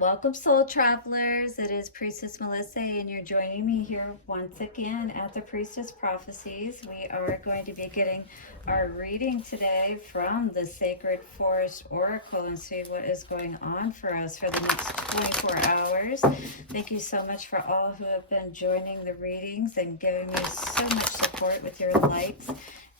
Welcome, soul travelers. It is Priestess Melissae, and you're joining me here once again at the Priestess Prophecies. We are going to be getting our reading today from the Sacred Forest Oracle and see what is going on for us for the next 24 hours. Thank you so much for all who have been joining the readings and giving me so much support with your likes,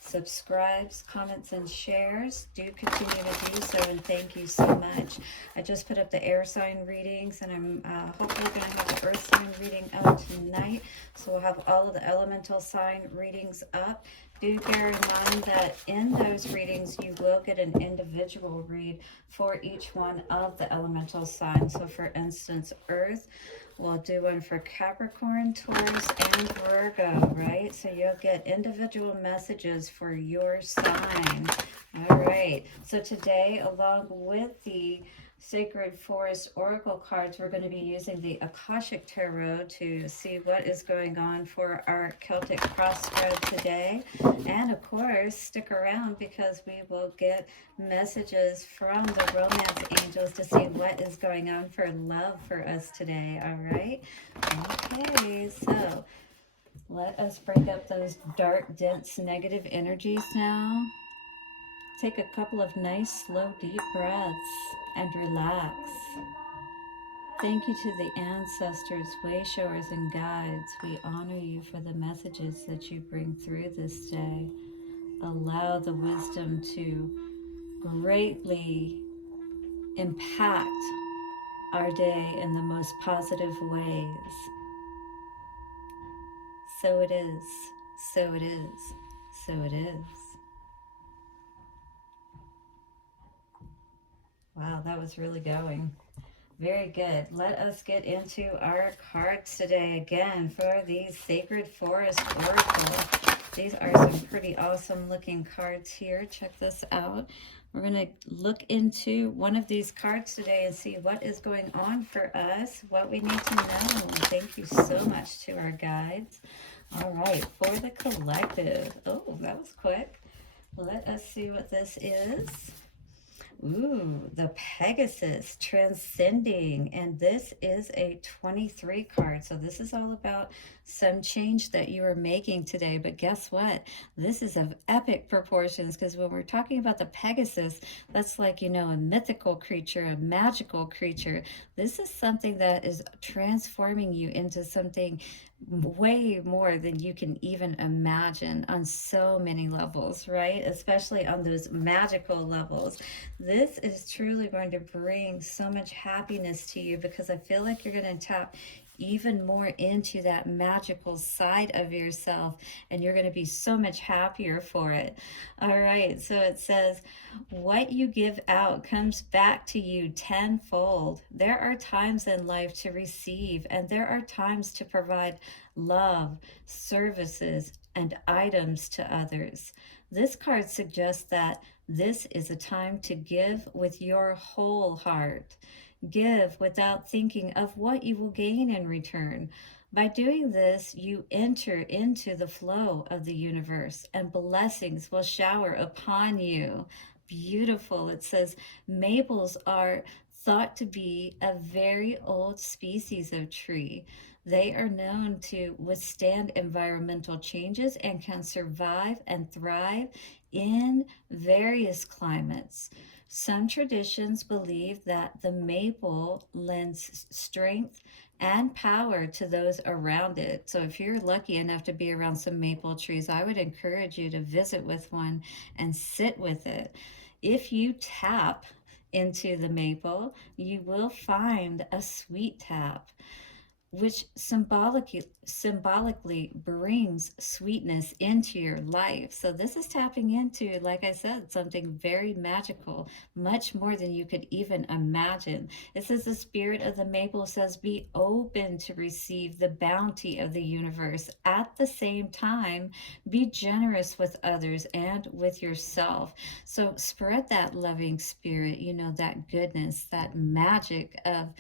subscribes, comments, and shares. Do continue to do so, and thank you so much. I just put up the air sign readings, and I'm hopefully going to have the earth sign reading out tonight. So we'll have all of the elemental sign readings up. Do bear in mind that in those readings, you will get an individual read for each one of the elemental signs. So for instance, earth, we'll do one for Capricorn, Taurus, and Virgo, right? So you'll get individual messages for your sign. All right. So today, along with the Sacred Forest Oracle cards, we're going to be using the Akashic Tarot to see what is going on for our Celtic cross spread today. And of course, stick around because we will get messages from the romance angels to see what is going on for love for us today. All right. Okay. So let us break up those dark, dense, negative energies now. Take a couple of nice, slow, deep breaths and relax. Thank you to the ancestors, way showers, and guides. We honor you for the messages that you bring through this day. Allow the wisdom to greatly impact our day in the most positive ways. So it is, so it is, so it is. Wow, that was really going. Very good. Let us get into our cards today again for the Sacred Forest Oracle. These are some pretty awesome looking cards here. Check this out. We're going to look into one of these cards today and see what is going on for us, what we need to know. Thank you so much to our guides. All right, for the collective. Oh, that was quick. Let us see what this is. Ooh, the Pegasus transcending. And this is a 23 card. So this is all about some change that you are making today. But guess what? This is of epic proportions, because when we're talking about the Pegasus, that's like, you know, a mythical creature, a magical creature. This is something that is transforming you into something way more than you can even imagine on so many levels, right? Especially on those magical levels. This is truly going to bring so much happiness to you, because I feel like you're going to tap even more into that magical side of yourself, and you're going to be so much happier for it. All right, so it says, what you give out comes back to you tenfold. There are times in life to receive, and there are times to provide love, services, and items to others. This card suggests that this is a time to give with your whole heart. Give without thinking of what you will gain in return. By doing this, you enter into the flow of the universe, and blessings will shower upon you. Beautiful. It says maples are thought to be a very old species of tree. They are known to withstand environmental changes and can survive and thrive in various climates. Some traditions believe that the maple lends strength and power to those around it. So if you're lucky enough to be around some maple trees, I would encourage you to visit with one and sit with it. If you tap into the maple, you will find a sweet tap, which symbolically brings sweetness into your life. So this is tapping into, like I said, something very magical, much more than you could even imagine. It says the spirit of the maple says, be open to receive the bounty of the universe. At the same time, be generous with others and with yourself. So spread that loving spirit, you know, that goodness, that magic of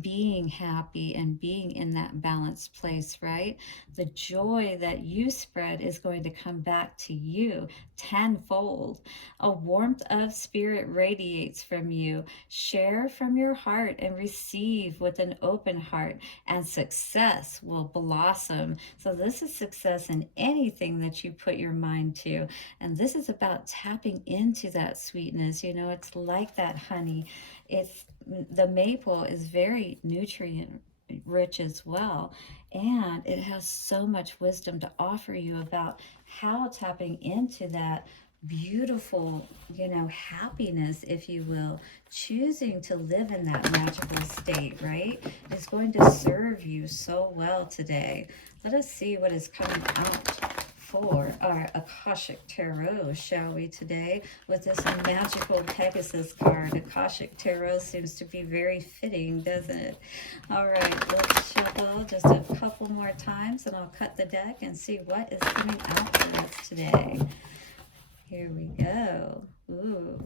being happy and being in that balanced place, right? The joy that you spread is going to come back to you tenfold. A warmth of spirit radiates from you. Share from your heart and receive with an open heart, and success will blossom. So, this is success in anything that you put your mind to. And this is about tapping into that sweetness. You know, it's like that honey. It's the maple is very nutrient rich as well, and it has so much wisdom to offer you about how tapping into that beautiful, you know, happiness, if you will, choosing to live in that magical state, right, is going to serve you so well today. Let us see what is coming out for our Akashic Tarot, shall we, today, with this magical Pegasus card. Akashic Tarot seems to be very fitting, doesn't it? All right, let's shuffle just a couple more times, and I'll cut the deck and see what is coming out for us today. Here we go. Ooh.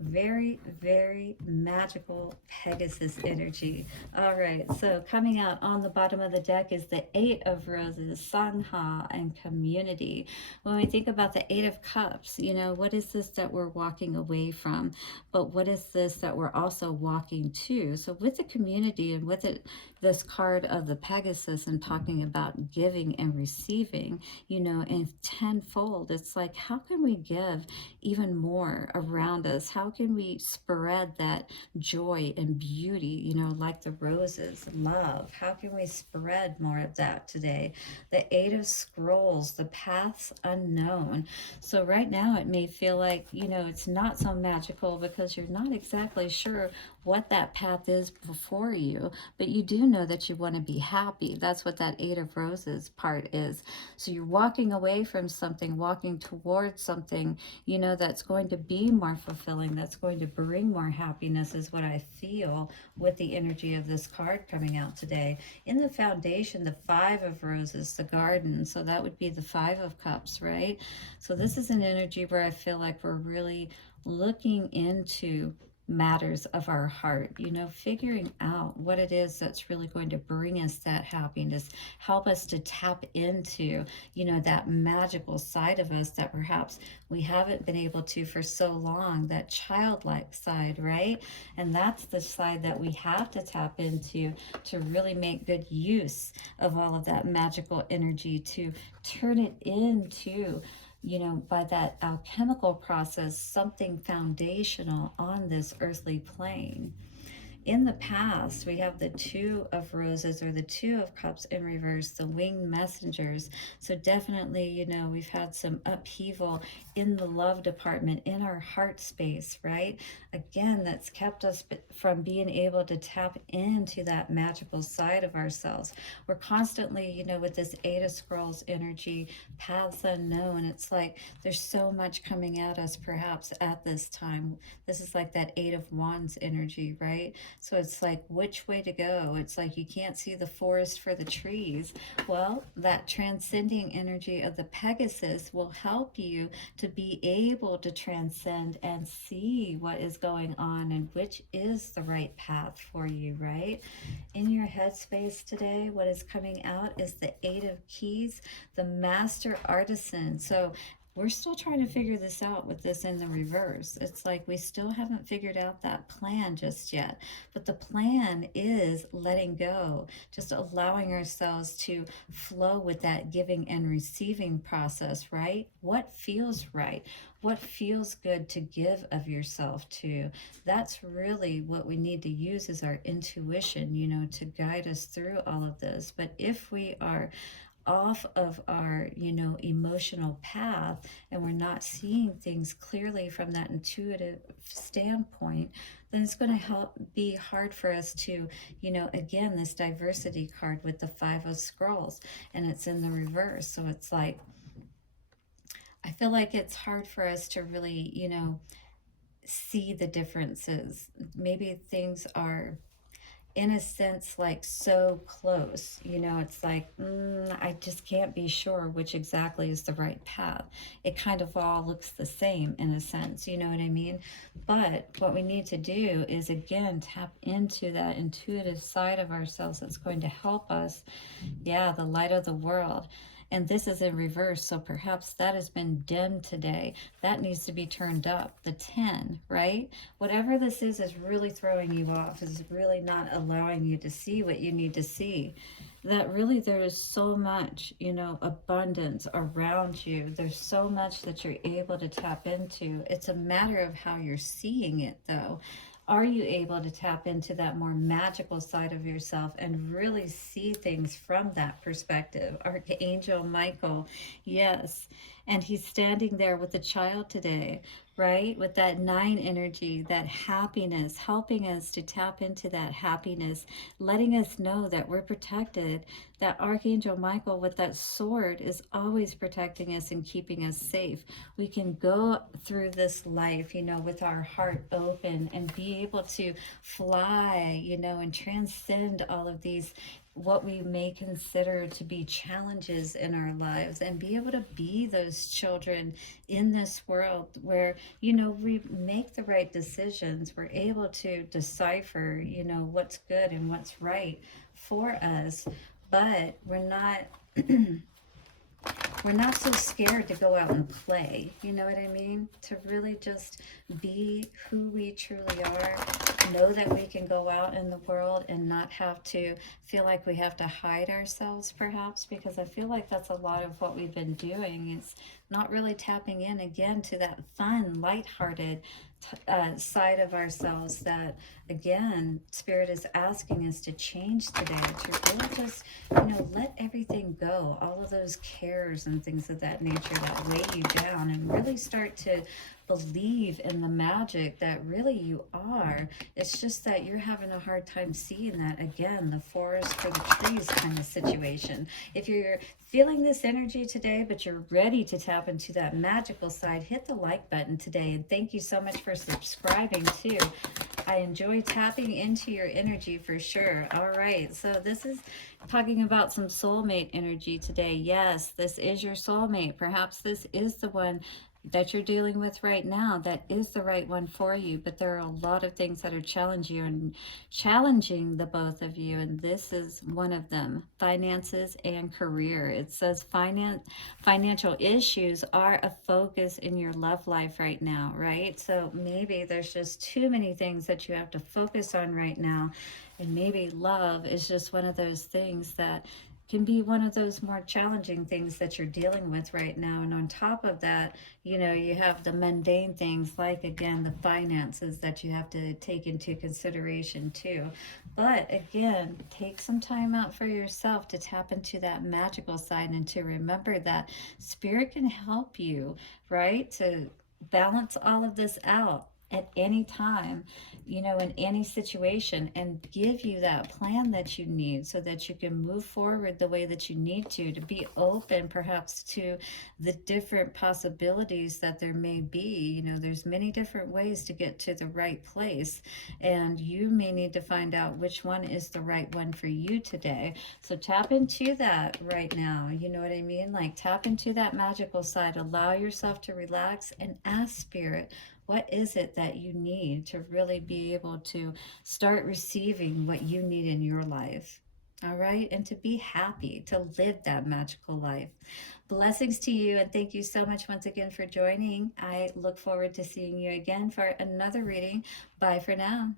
Very, very magical Pegasus energy. All right, so coming out on the bottom of the deck is the Eight of Roses, Sangha, and community. When we think about the Eight of Cups, you know, what is this that we're walking away from? But what is this that we're also walking to? So with the community and with it, this card of the Pegasus and talking about giving and receiving, you know, in tenfold, it's like, how can we give even more around us? How can we spread that joy and beauty, you know, like the roses, love? How can we spread more of that today? The Eight of Scrolls, the paths unknown. So right now it may feel like, you know, it's not so magical because you're not exactly sure what that path is before you, but you do know that you want to be happy. That's what that Eight of Roses part is. So you're walking away from something, walking towards something, you know, that's going to be more fulfilling, that's going to bring more happiness, is what I feel with the energy of this card coming out today. In the foundation, the Five of Roses, the garden, so that would be the Five of Cups, right? So this is an energy where I feel like we're really looking into matters of our heart, you know, figuring out what it is that's really going to bring us that happiness, help us to tap into, you know, that magical side of us that perhaps we haven't been able to for so long, that childlike side, right? And that's the side that we have to tap into to really make good use of all of that magical energy, to turn it into, you know, by that alchemical process, something foundational on this earthly plane. In the past, we have the Two of Roses, or the Two of Cups in reverse, the winged messengers. So definitely, you know, we've had some upheaval in the love department, in our heart space, right? Again, that's kept us from being able to tap into that magical side of ourselves. We're constantly, you know, with this Eight of Scrolls energy, paths unknown, it's like there's so much coming at us perhaps at this time. This is like that Eight of Wands energy, right? So it's like, which way to go? It's like you can't see the forest for the trees. Well, that transcending energy of the Pegasus will help you to be able to transcend and see what is going on and which is the right path for you, right? In your headspace today, what is coming out is the Eight of Keys, the Master Artisan. So we're still trying to figure this out with this in the reverse. It's like we still haven't figured out that plan just yet. But the plan is letting go, just allowing ourselves to flow with that giving and receiving process, right? What feels right? What feels good to give of yourself to? That's really what we need to use as our intuition, you know, to guide us through all of this. But if we are off of our, you know, emotional path, and we're not seeing things clearly from that intuitive standpoint, then it's going to help be hard for us to, you know, again, this diversity card with the Five of Scrolls, and it's in the reverse. So it's like, I feel like it's hard for us to really, you know, see the differences. Maybe things are in a sense, like so close. You know, it's like, I just can't be sure which exactly is the right path. It kind of all looks the same in a sense, you know what I mean? But what we need to do is, again, tap into that intuitive side of ourselves that's going to help us. Yeah, the light of the world. And this is in reverse, so perhaps that has been dimmed today. That needs to be turned up. The 10, right? Whatever this is really throwing you off, is really not allowing you to see what you need to see. That really there is so much, you know, abundance around you. There's so much that you're able to tap into. It's a matter of how you're seeing it, though. Are you able to tap into that more magical side of yourself and really see things from that perspective? Archangel Michael, yes. And he's standing there with the child today, right? With that 9 energy, that happiness, helping us to tap into that happiness, letting us know that we're protected. That Archangel Michael with that sword is always protecting us and keeping us safe. We can go through this life, you know, with our heart open and be able to fly, you know, and transcend all of these what we may consider to be challenges in our lives, and be able to be those children in this world where, you know, we make the right decisions. We're able to decipher, you know, what's good and what's right for us, but we're not so scared to go out and play, you know what I mean? To really just be who we truly are, know that we can go out in the world and not have to feel like we have to hide ourselves, perhaps, because I feel like that's a lot of what we've been doing, is not really tapping in again to that fun, lighthearted side of ourselves that, again, Spirit is asking us to change today, to really just, you know, let everything go, all of those cares and things of that nature that weigh you down, and really start to believe in the magic that really you are. It's just that you're having a hard time seeing that, again, the forest for the trees kind of situation. If you're feeling this energy today, but you're ready to tap into that magical side, hit the like button today. And thank you so much for subscribing too. I enjoy tapping into your energy for sure. All right, so this is talking about some soulmate energy today. Yes, this is your soulmate. Perhaps this is the one that you're dealing with right now that is the right one for you, but there are a lot of things that are challenging the both of you, and this is one of them: finances and career. It says financial issues are a focus in your love life right now, right? So maybe there's just too many things that you have to focus on right now, and maybe love is just one of those things that can be one of those more challenging things that you're dealing with right now. And on top of that, you know, you have the mundane things like, again, the finances that you have to take into consideration too. But again, take some time out for yourself to tap into that magical side, and to remember that Spirit can help you, right, to balance all of this out at any time, you know, in any situation, and give you that plan that you need so that you can move forward the way that you need to be open perhaps to the different possibilities that there may be. You know, there's many different ways to get to the right place, and you may need to find out which one is the right one for you today. So tap into that right now, you know what I mean? Like, tap into that magical side, allow yourself to relax, and ask Spirit, what is it that you need to really be able to start receiving what you need in your life? All right. And to be happy, to live that magical life. Blessings to you. And thank you so much once again for joining. I look forward to seeing you again for another reading. Bye for now.